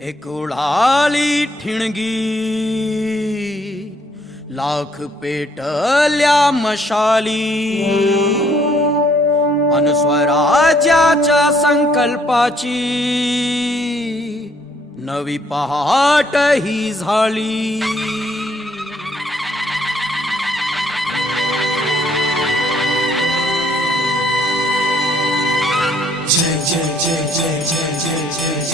एकुळाली ठिणगी. लाख पेटल्या मशाली. अनुस्वराज्याच्या संकल्पाची. नवी पहाट ही झाली. change, change, change, change,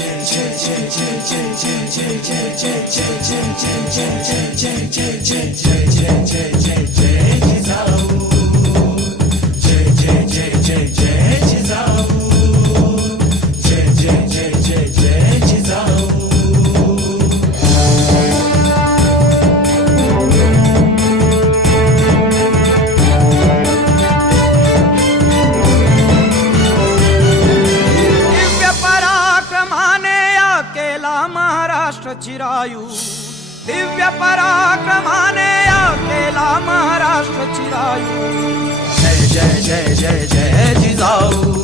change, राष्ट्र चिरायू दिव्य पराक्रमाने केला महाराष्ट्र चिरायू जय जय जय जय जय जिजाऊ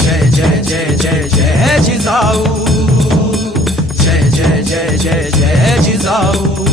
जय जय जय जय जय जिजाऊ जय जय जय जय जय जिजाऊ